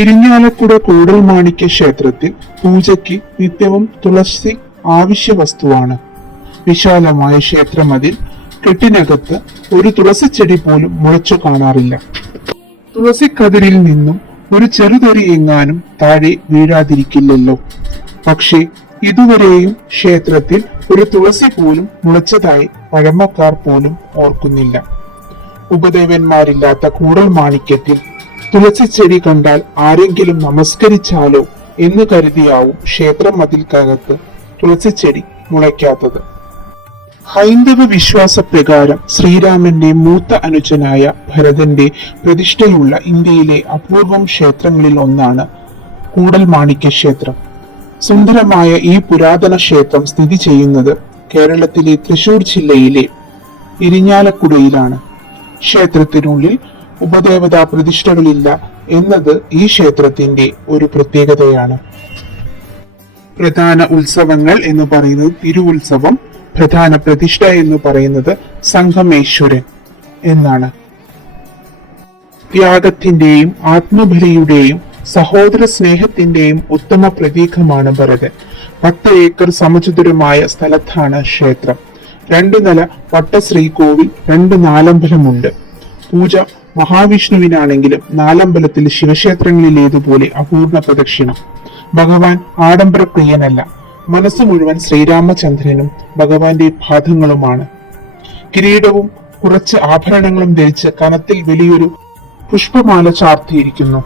ഇരിഞ്ഞാലക്കുട കൂടൽ മാണിക്യ ക്ഷേത്രത്തിൽ പൂജയ്ക്ക് നിത്യവും തുളസി ആവശ്യ വസ്തുവാണ് വിശാലമായ ക്ഷേത്രമതിൽ കെട്ടിനകത്ത് ഒരു തുളസിച്ചെടി പോലും മുളച്ചു കാണാറില്ല. തുളസിക്കതിരിൽ നിന്നും ഒരു ചെറുതരി എങ്ങാനും താഴെ വീഴാതിരിക്കില്ലല്ലോ. പക്ഷേ ഇതുവരെയും ക്ഷേത്രത്തിൽ ഒരു തുളസി പോലും മുളച്ചതായി പഴമക്കാർ പോലും ഓർക്കുന്നില്ല. ഉപദേവന്മാരില്ലാത്ത കൂടൽ മാണിക്യത്തിൽ തുളസിച്ചെടി കണ്ടാൽ ആരെങ്കിലും നമസ്കരിച്ചാലോ എന്ന് കരുതിയാവും ക്ഷേത്രം മതിൽക്കകത്ത് ചെടി മുളയ്ക്കാത്തത്. ഹൈന്ദവ വിശ്വാസപ്രകാരം ശ്രീരാമന്റെ മൂത്ത അനുജനായ ഭരതന്റെ പ്രതിഷ്ഠയുള്ള ഇന്ത്യയിലെ അപൂർവം ക്ഷേത്രങ്ങളിൽ ഒന്നാണ് കൂടൽമാണിക്യ ക്ഷേത്രം സുന്ദരമായ ഈ പുരാതന ക്ഷേത്രം സ്ഥിതി ചെയ്യുന്നത് കേരളത്തിലെ തൃശൂർ ജില്ലയിലെ ഇരിഞ്ഞാലക്കുടയിലാണ്. ക്ഷേത്രത്തിനുള്ളിൽ ഉപദേവതാ പ്രതിഷ്ഠകളില്ല എന്നത് ഈ ക്ഷേത്രത്തിന്റെ ഒരു പ്രത്യേകതയാണ്. പ്രധാന ഉത്സവങ്ങൾ എന്ന് പറയുന്നത് തിരുവുത്സവം പ്രധാന പ്രതിഷ്ഠ എന്ന് പറയുന്നത് സംഘമേശ്വരൻ എന്നാണ്. ത്യാഗത്തിന്റെയും ആത്മബലിയുടെയും സഹോദര സ്നേഹത്തിന്റെയും ഉത്തമ പ്രതീകമാണ് ഭരതൻ. പത്ത് ഏക്കർ സമചതുരമായ സ്ഥലത്താണ് ക്ഷേത്രം. രണ്ടു നില വട്ടശ്രീകോവിൽ രണ്ട് നാലമ്പലമുണ്ട്. പൂജ മഹാവിഷ്ണുവിനാണെങ്കിലും നാലമ്പലത്തിൽ ശിവക്ഷേത്രങ്ങളിലേതുപോലെ അപൂർണ പ്രദക്ഷിണം. ഭഗവാൻ ആഡംബര പ്രിയനല്ല മനസ്സ് മുഴുവൻ ശ്രീരാമചന്ദ്രനും ഭഗവാന്റെ പാദങ്ങളുമാണ്. കിരീടവും കുറച്ച് ആഭരണങ്ങളും ധരിച്ച് കനത്തിൽ വലിയൊരു പുഷ്പമാല ചാർത്തിയിരിക്കുന്നു.